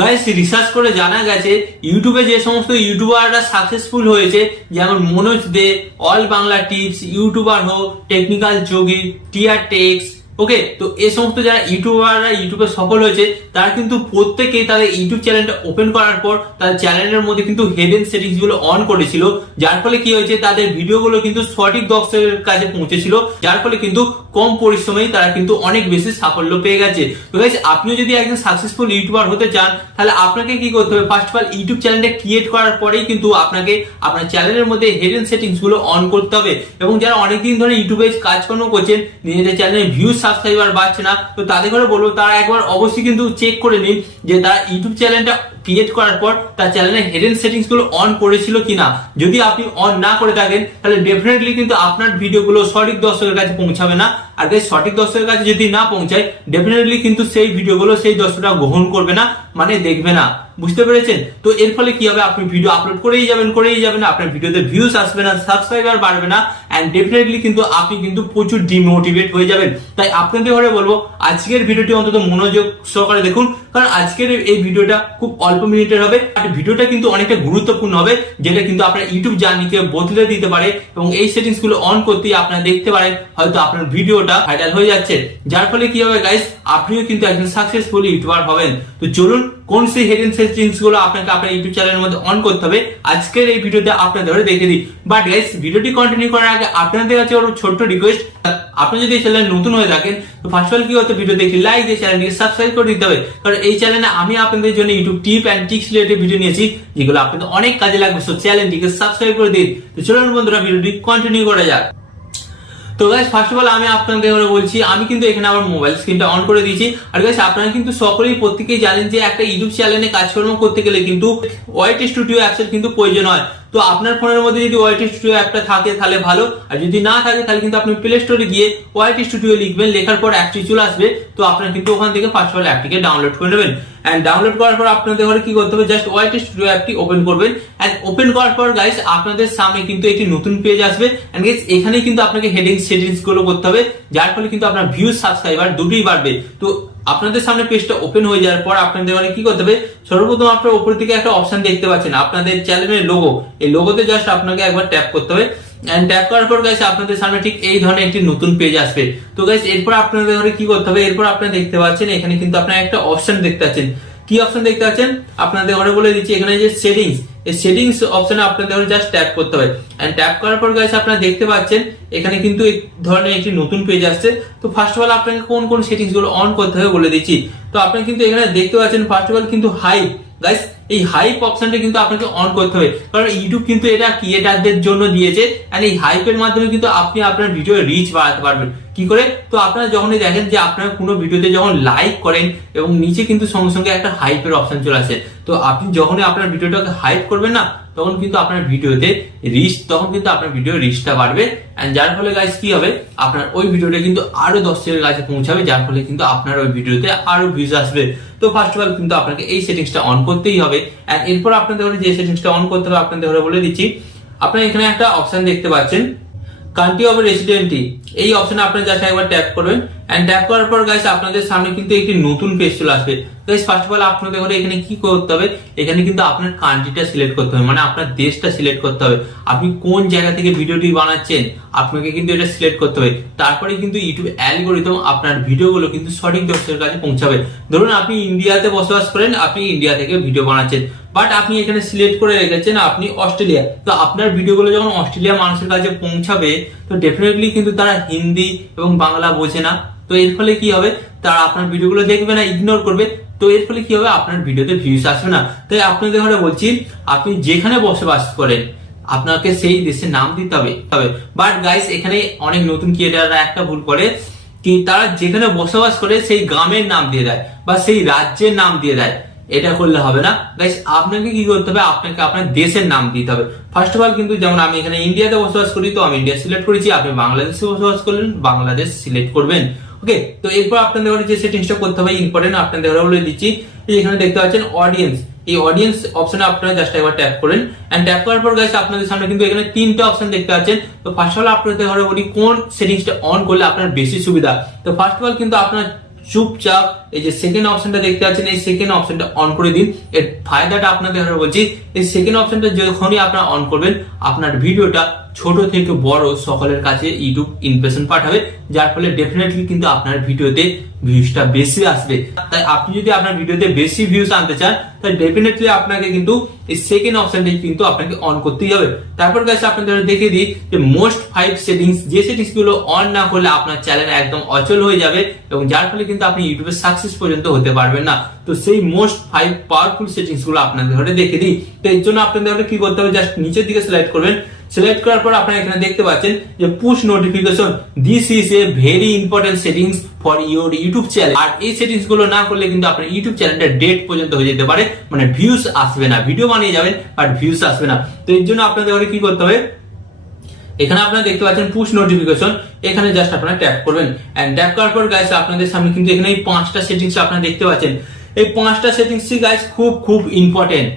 Guys research করে জানা গেছে ইউটিউবে যে সমস্ত ইউটিউবাররা সাকসেসফুল হয়েছে, যেমন মনোজ দে, অল বাংলা টিপস, ইউটিউবার হো, টেকনিক্যাল যোগী, টিআর টেক্স, ওকে। তো এই সমস্ত যারা ইউটিউবাররা ইউটিউবে সফল হয়েছে তারা কিন্তু প্রত্যেকেই তাদের ইউটিউব চ্যানেলটা ওপেন করার পর তাদের চ্যানেলের মধ্যে কিন্তু হিডেন সেটিংস গুলো অন করেছিল, যার ফলে কি হয়েছে তাদের ভিডিওগুলো কিন্তু সঠিক দর্শকের কাছে পৌঁছেছিল, যার ফলে কিন্তু কম পরিশ্রমেই তারা কিন্তু অনেক বেশি সাফল্য পেয়ে গেছে। তো গাইস আপনিও যদি একজন সাকসেসফুল ইউটিউবার হতে চান তাহলে আপনাকে কি করতে হবে, ফার্স্ট অফ অল ইউটিউব চ্যানেলটা ক্রিয়েট করার পরেই কিন্তু আপনাকে আপনার চ্যানেলের মধ্যে হিডেন সেটিংস গুলো অন করতে হবে। এবং যারা অনেকদিন ধরে ইউটিউবে কাজকর্ম করছেন, নিজেদের চ্যানেলে ভিউজ সাবস্ক্রাইবার বাড়ছে না, তো তাদের করে বলবো তারা একবার অবশ্যই কিন্তু চেক করে নিন যে তারা ইউটিউব চ্যানেলটা ক্রিয়েট করার পর তার চ্যানেলের হিডেন সেটিংস গুলো অন করেছিল কিনা। যদি আপনি অন না করে থাকেন তাহলে ডেফিনেটলি কিন্তু আপনার ভিডিওগুলো সঠিক দর্শকের কাছে পৌঁছাবে না। আর সঠিক দর্শকের কাছে যদি না পৌঁছায় ডেফিনেটলি কিন্তু সেই ভিডিওগুলো সেই দর্শকরা গ্রহণ করবে না, মানে দেখবে না। বুঝতে পেরেছেন? তো এর ফলে কি হবে, আপনি ভিডিও আপলোড করেই যাবেন, আপনার ভিডিওতে ভিউজ আসবে না, সাবস্ক্রাইবার বাড়বে না, এন্ড ডেফিনেটলি কিন্তু আপনি কিন্তু প্রচুর ডিমোটিভেট হয়ে যাবেন। তাই আপনাদের ঘরে বলবো আজকের ভিডিওটি অন্তত মনোযোগ সহকারে দেখুন, কারণ আজকের এই ভিডিওটা খুব অল্প মিনিটের হবে আর ভিডিওটা কিন্তু অনেকটা গুরুত্বপূর্ণ হবে, যেটা কিন্তু আপনার ইউটিউব জার্নিকে বদলে দিতে পারে। এবং এই সেটিংস গুলো অন করতেই আপনারা দেখতে পারেন হয়তো আপনার ভিডিওটা ভাইরাল হয়ে যাচ্ছে, যার ফলে কি হবে গাইস, আপনিও কিন্তু একজন সাকসেসফুল ইউটিউবার হবেন। তো চলুন কোন সেই হিডেন সেটিংস গুলো আপনাকে আপনার ইউটিউব চ্যানেলের মধ্যে অন করতে হবে আজকের এই ভিডিওতে আপনাদের দেখে দিই। বাট গাইস ভিডিওটি কন্টিনিউ করার আগে আপনাদের কাছে একটা ছোট্ট রিকোয়েস্ট, আপনি যদি এই চ্যানেলে নতুন হয়ে থাকেন তো ফার্স্ট অফ অল কি হতে, ভিডিও দেখে লাইক দিয়ে চ্যানেলটিকে সাবস্ক্রাইব করে দিতে হবে, কারণ এই চ্যানেলে আমি আপনাদের জন্য YouTube tip and tricks related video নিয়েছি যেগুলো আপনাদের অনেক কাজে লাগবে। সো চ্যানেলটিকে সাবস্ক্রাইব করে দিন। তো চলুন বন্ধুরা ভিডিওটি কন্টিনিউ করা যাক। তো গাইস ফার্স্ট অফ অল আমি আপনাদের বলছি, আমি কিন্তু এখানে আমার মোবাইল স্ক্রিনটা অন করে দিয়েছি। আর গাইস আপনারা কিন্তু সকলেই প্রত্যেকেই জানেন যে একটা ইউটিউব চ্যানেলে কাজকর্ম করতে গেলে কিন্তু ওয়াইটি স্টুডিও অ্যাপস এর কিন্তু প্রয়োজন হয়। তো আপনার ফোনের মধ্যে যদি ওয়াইটি স্টুডিও অ্যাপটা থাকে তাহলে ভালো, আর যদি না থাকে তাহলে কিন্তু আপনি প্লে স্টোরে গিয়ে ওয়াইটি স্টুডিও লিখবেন, লেখার পর অ্যাপটি চলে আসবে। তো আপনারা কিন্তু ওখান থেকে ফার্স্ট অফ অল অ্যাপটিকে ডাউনলোড করে নেবেন। এন্ড ডাউনলোড করার পর আপনাদের ঘরে কি করতে হবে, জাস্ট ওয়াইটি স্টুডিও অ্যাপটি ওপেন করবেন। এন্ড ওপেন করার পর গাইস আপনাদের সামনে কিন্তু একটি নতুন পেজ আসবে। এন্ড গাইস এখানে কিন্তু আপনাকে হেডিং সেটিংস গুলো করতে হবে, যার ফলে কিন্তু আপনার ভিউজ সাবস্ক্রাইবার দুটোই বাড়বে। তো আপনাদের সামনে পেজটা ওপেন হয়ে যাওয়ার পর আপনাদের ঘরে কি করতে হবে, সর্বপ্রথম আপনার উপর দিকে একটা অপশন দেখতে পাচ্ছেন আপনাদের চ্যানেলের লোগো, এই লোগোতে জাস্ট আপনাকে একবার ট্যাপ করতে হবে। এন্ড ট্যাপ করার পর গাইস আপনাদের সামনে ঠিক এই ধরনের একটি নতুন পেজ আসবে। তো গাইস এরপর আপনাদের ঘরে কি করতে হবে, এরপর আপনারা দেখতে পাচ্ছেন এখানে কিন্তু আপনারা একটা অপশন দেখতে পাচ্ছেন। কি অপশন দেখতে পাচ্ছেন আপনাদের ঘরে বলে দিচ্ছি, এখানে যে সেটিংস, এই সেটিংস অপশনে আপনাদের ঘরে জাস্ট ট্যাপ করতে হবে। এন্ড ট্যাপ করার পর গাইস আপনারা দেখতে পাচ্ছেন এখানে কিন্তু এক ধরনের একটি নতুন পেজ আসছে। তো ফার্স্ট অফ অল আপনাকে কোন কোন সেটিংস গুলো অন করতে হবে বলে দিচ্ছি। তো আপনি কিন্তু এখানে দেখতে পাচ্ছেন ফার্স্ট অফ অল কিন্তু হাইপ, গাইস এই হাইপ অপশনটা কিন্তু আপনাকে অন করতে হবে, কারণ ইউটিউব কিন্তু এটা ক্রিয়েটারদের জন্য দিয়েছে। এন্ড এই হাইপের মাধ্যমে কিন্তু আপনি আপনার ভিডিও রিচ বাড়াতে পারবেন। কি করে, তো আপনারা যখনই দেখেন যে আপনারা কোনো ভিডিওতে যখন লাইক করেন এবং নিচে কিন্তু সঙ্গে সঙ্গে একটা হাইপের অপশন চলে আসে, তো আপনি যখনই আপনার ভিডিওটাকে হাইপ করবেন না তখন কিন্তু আপনার ভিডিওতে রিচ, তখন কিন্তু আপনার ভিডিও রিচটা বাড়বে। এন্ড যার ফলে গাইস কি হবে, আপনার ওই ভিডিওটা কিন্তু আরো দর্শকের কাছে পৌঁছাবে, যার ফলে কিন্তু আপনার ওই ভিডিওতে আরো ভিউজ আসবে। তো ফার্স্ট অফ অল কিন্তু আপনাকে এই সেটিংসটা অন করতেই হবে। এন্ড এরপর আপনাদের যে সেটিংসটা অন করতে হবে আপনাদের বলে দিচ্ছি, আপনারা এখানে একটা অপশন দেখতে পাচ্ছেন কান্ট্রি অফ রেসিডেন্টি, এই অপশনে আপনি জাস্ট একবার ট্যাপ করবেন। এন্ড ট্যাপ করার পর গাইস আপনাদের সামনে কিন্তু একটি নতুন পেজ চলে আসবে। গাইস ফার্স্ট অফ অল আপনাদের ঘরে এখানে কি করতে হবে, এখানে কিন্তু আপনার কান্ট্রিটা সিলেক্ট করতে হবে, মানে আপনার দেশটা সিলেক্ট করতে হবে। আপনি কোন জায়গা থেকে ভিডিওটি বানাচ্ছেন আপনাকে কিন্তু এটা সিলেক্ট করতে হবে, তারপরে কিন্তু ইউটিউব অ্যালগরিদম আপনার ভিডিওগুলো কিন্তু সঠিক দর্শকের কাছে পৌঁছাবে। ধরুন আপনি ইন্ডিয়াতে বসবাস করেন, আপনি ইন্ডিয়া থেকে ভিডিও বানাচ্ছেন, বাট আপনি এখানে সিলেক্ট করে রেখেছেন আপনি অস্ট্রেলিয়া, তো আপনার ভিডিওগুলো যখন অস্ট্রেলিয়া মানুষের কাছে পৌঁছাবে তো ডেফিনেটলি কিন্তু তারা হিন্দি এবং বাংলা বোঝে না। তো এর ফলে কি হবে, তারা আপনার ভিডিওগুলো দেখবে না, ইগনোর করবে। তো এর ফলে কি হবে, আপনার ভিডিওতে ভিউজ আসবে না। তাই আপনাদের ঘরে বলছি আপনি যেখানে বসবাস করেন আপনাকে সেই দেশের নাম দিতে হবে। বাট গাইস এখানে অনেক নতুন ক্রিয়েটাররা একটা ভুল করে কি, তারা যেখানে বসবাস করে সেই গ্রামের নাম দিয়ে দেয় বা সেই রাজ্যের নাম দিয়ে দেয়। এটা করলে হবে না গাইস, আপনাকে কি করতে হবে, আপনাকে আপনার দেশের নাম দিতে হবে। ফার্স্ট অফ অল কিন্তু যেমন আমি এখানে ইন্ডিয়াতে বসবাস করি তো আমি ইন্ডিয়া সিলেক্ট করেছি, আপনি বাংলাদেশে বসবাস করলেন বাংলাদেশ সিলেক্ট করবেন। ওকে, তো এরপর আপনাদের যে সেটিংসটা করতে হবে ইম্পর্টেন্ট, আপনাদের বলে দিচ্ছি। এখানে দেখতে পাচ্ছেন অডিয়েন্স, এই অডিয়েন্স অপশনে আপনারা জাস্ট একবার ট্যাপ করেন। এন্ড ট্যাপ করার পর গাইস আপনাদের সামনে কিন্তু এখানে তিনটা অপশন দেখতে পাচ্ছেন। তো ফার্স্ট অফ অল আপনাদের ঘরে বলি কোন সেটিংসটা অন করলে আপনার বেশি সুবিধা। তো ফার্স্ট অফ অল কিন্তু আপনার চুপচাপ এই যে সেকেন্ড অপশনটা দেখতে পাচ্ছেন, এই সেকেন্ড অপশনটা অন করে দিন। এর ফায়দাটা আপনাদের বলছি, এই সেকেন্ড অপশনটা যখনই আপনারা অন করবেন, আপনার ভিডিওটা ছোট থেকে বড় সকলের কাছে ইউটিউব ইমপ্রেশন পাঠাবে, যার ফলে ডেফিনেটলি কিন্তু আপনার ভিডিওতে ভিউজটা বেশি আসবে। তাই আপনি যদি আপনার ভিডিওতে বেশি ভিউজ আনতে চান, তাই ডেফিনেটলি আপনাকে কিন্তু এই সেকেন্ড অপশনটা কিন্তু আপনাকে অন করতেই হবে। তারপর গাইস আপনাদের দেখিয়ে দিই যে মোস্ট 5 সেটিংস, যে সেটিংস গুলো অন না করলে আপনার চ্যানেল একদম অচল হয়ে যাবে এবং যার ফলে কিন্তু আপনি ইউটিউবে সাকসেস পর্যন্ত হতে পারবেন না। তো সেই মোস্ট 5 পাওয়ারফুল সেটিংস গুলো আপনাদের ঘরে দেখে দিই। তো এর জন্য আপনাদের কি করতে হবে, জাস্ট নিচের দিকে সিলেক্ট করবেন। সিলেক্ট করার পর আপনারা এখানে দেখতে পাচ্ছেন যে push notification, this is a very important settings for your YouTube channel. আর এই সেটিংস গুলো না করলে কিন্তু আপনার ইউটিউব চ্যানেলটা ডেট পর্যন্ত হয়ে যেতে পারে, মানে ভিউজ আসবে না, ভিডিও বানিয়ে যাবেন বাট ভিউজ আসবে না। তো এর জন্য আপনাদের ঘরে কি করতে হবে, এখানে আপনারা দেখতে পাচ্ছেন পুশ নোটিফিকেশন, এখানে জাস্ট আপনারা ট্যাপ করবেন। এন্ড ট্যাপ করার পর গাইস আপনাদের সামনে কিন্তু এখানে এই 5টা সেটিংস আপনারা দেখতে পাচ্ছেন। এই 5টা সেটিংসই গাইস খুব ইম্পর্টেন্ট।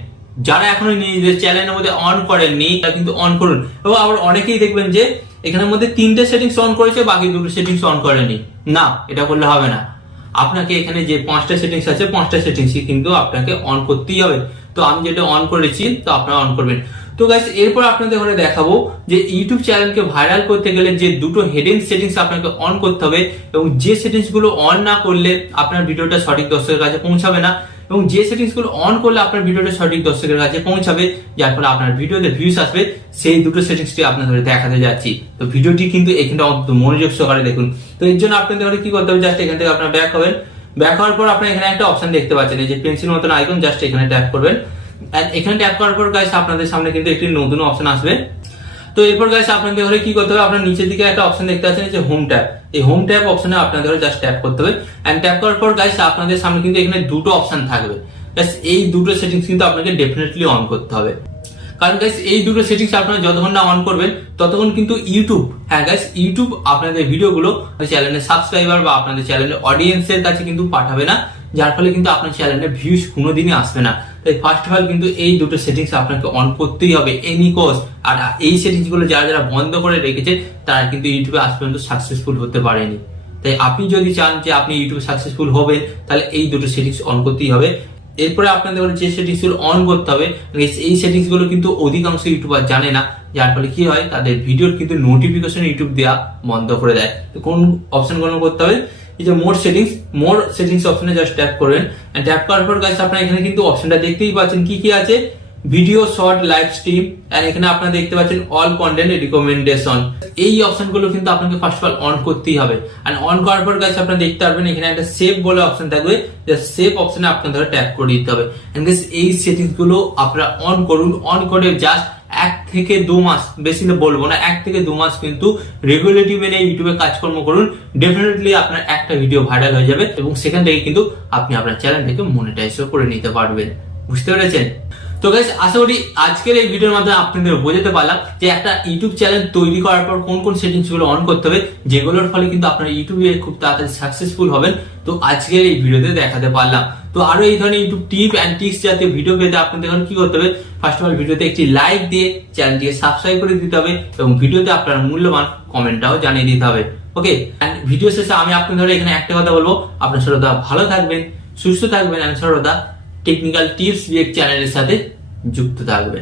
যারা এখনো নিজেদের চ্যানেলের মধ্যে অন করেননি তারা কিন্তু অন করুন। এবং আবার অনেকেই দেখবেন যে এখানের মধ্যে 3টে সেটিংস অন করেছে, বাকি 2টো সেটিংস অন করেনি। না, এটা করলে হবে না। আপনাকে এখানে যে 5টা সেটিংস আছে, 5টা সেটিংসই কিন্তু আপনাকে অন করতেই হবে। তো আমি যেটা অন করেছি, তো আপনারা অন করবেন। তো গাইস এরপর আপনাদের ঘরে দেখাবো যে ইউটিউব চ্যানেলকে ভাইরাল করতে গেলে যে 2টো হেডেন সেটিংস আপনাকে অন করতে হবে, এবং যে সেটিংস গুলো অন না করলে আপনার ভিডিওটা সঠিক দর্শকের কাছে পৌঁছাবে না, এবং যে সেটিংস গুলো অন করলে আপনার ভিডিওটা সঠিক দর্শকের কাছে পৌঁছাবে, যার ফলে আপনার ভিডিওতে ভিউজ আসবে, সেই 2টো সেটিংসটি আপনাদের দেখাতে যাচ্ছি। তো ভিডিওটি কিন্তু এখানে মনোযোগ সহকারে দেখুন। তো এর জন্য আপনাদের ঘরে কি করতে হবে, জাস্ট এখান থেকে আপনারা ব্যাক হবেন। ব্যাক হওয়ার পর আপনারা এখানে একটা অপশন দেখতে পাচ্ছেন, এই যে পেন্সিল মতন আইকন, জাস্ট এখানে ট্যাপ করবেন। আর এখানে ট্যাপ করার পর গাইস আপনাদের সামনে কিন্তু একটি নতুন অপশন আসবে। তো এরপর গাইস আপনাদের ঘরে কি করতে হবে, আপনার নিচের দিকে একটা অপশন দেখতে পাচ্ছেন, যে হোম ট্যাব। এই হোম ট্যাব অপশনে আপনাদের ঘরে জাস্ট ট্যাপ করতে হবে। এন্ড ট্যাপ করার পর গাইস আপনাদের সামনে কিন্তু এখানে 2টো অপশন থাকবে। গাইস এই 2টো সেটিংস কিন্তু আপনাকে ডেফিনেটলি অন করতে হবে, কারণ গাইস এই 2টো সেটিংস আপনারা যতক্ষণ না অন করবেন ততক্ষণ কিন্তু ইউটিউব, হ্যাঁ গাইস, ইউটিউব আপনাদের ভিডিওগুলো চ্যানেলের সাবস্ক্রাইবার বা আপনাদের চ্যানেলের অডিয়েন্সের কাছে কিন্তু পাঠাবে না, যার ফলে কিন্তু আপনার চ্যানেলে ভিউজ কোনোদিনই আসবে না। তাই ফার্স্ট অফ অল কিন্তু এই 2টো সেটিংস আপনাকে অন করতেই হবে এনি কস্ট। আর এই সেটিংস গুলো যারা বন্ধ করে রেখেছে তারা কিন্তু ইউটিউবে আজ পর্যন্ত সাকসেসফুল হতে পারেনি। তাই আপনি যদি চান যে আপনি ইউটিউবে সাকসেসফুল হবেন, তাহলে এই 2টো সেটিংস অন করতেই হবে। এরপরে আপনাদের যে সেটিংস গুলো অন করতে হবে, এই সেটিংস গুলো কিন্তু অধিকাংশ ইউটিউবার জানে না, যার ফলে কি হয়, তাদের ভিডিওর কিন্তু নোটিফিকেশন ইউটিউব দেওয়া বন্ধ করে দেয়। তো কোন অপশন গুলো করতে হবে, এই যে মোর সেটিংস অপশনে জাস্ট ট্যাপ করবেন। এন্ড ট্যাপ করার পর গাইস আপনারা এখানে কিন্তু অপশনটা দেখতেই পাচ্ছেন কি আছে, video, short, live stream, and এখানে আপনারা দেখতে পাচ্ছেন অল কন্টেন্ট রিকমেন্ডেশন। এই অপশনগুলো কিন্তু আপনাকে ফার্স্ট অফ অল অন করতেই হবে। আর অন করার পর গাইস আপনারা দেখতে পারবেন এখানে একটা সেভ বলে অপশন থাকবে, যে সেভ অপশনে আপনাদের ট্যাপ করে দিতে হবে। এন্ড গাইস এই সেটিংস গুলো আপনারা অন করুন। অন করে জাস্ট 1 থেকে 2 মাস, বেশি না বলবো না, 1 থেকে 2 মাস কিন্তু রেগুলারলি মেনে ইউটিউবে কাজকর্ম করুন। ডেফিনেটলি আপনার একটা ভিডিও ভাইরাল হয়ে যাবে এবং সেখান থেকে কিন্তু আপনি আপনার চ্যানেলটাকে মনিটাইজও করে নিতে পারবেন। বুঝতে পেরেছেন? তো গাইস আশা করি আজকের এই ভিডিওর মাধ্যমে আপনাদের বোঝাতে পারলাম যে একটা ইউটিউব চ্যানেল তৈরি করার পর কোন কোন সেটিংস গুলো অন করতে হবে, যেগুলোর ফলে কিন্তু আপনারা ইউটিউবে খুব তাড়াতাড়ি সাকসেসফুল হবেন। তো আজকের এই ভিডিওতে দেখাতে পারলাম। তো আরো এই ধরনের ইউটিউব টিপ এন্ড ট্রিক্স জাতীয় ভিডিও পেতে আপনাদের এখন কি করতে হবে, ফার্স্ট অফ অল ভিডিওতে একটি লাইক দিয়ে চ্যানেলটিকে সাবস্ক্রাইব করে দিতে হবে এবং ভিডিওতে আপনার মূল্যবান কমেন্টটাও জানিয়ে দিতে হবে। ওকে, এন্ড ভিডিও শেষে আমি আপনাদের একটা কথা বলবো, আপনার সর্বদা ভালো থাকবেন, সুস্থ থাকবেন, এন্ড সর্বদা টেকনিক্যাল টিপস ভিএক চ্যানেলের সাথে যুক্ত থাকবে।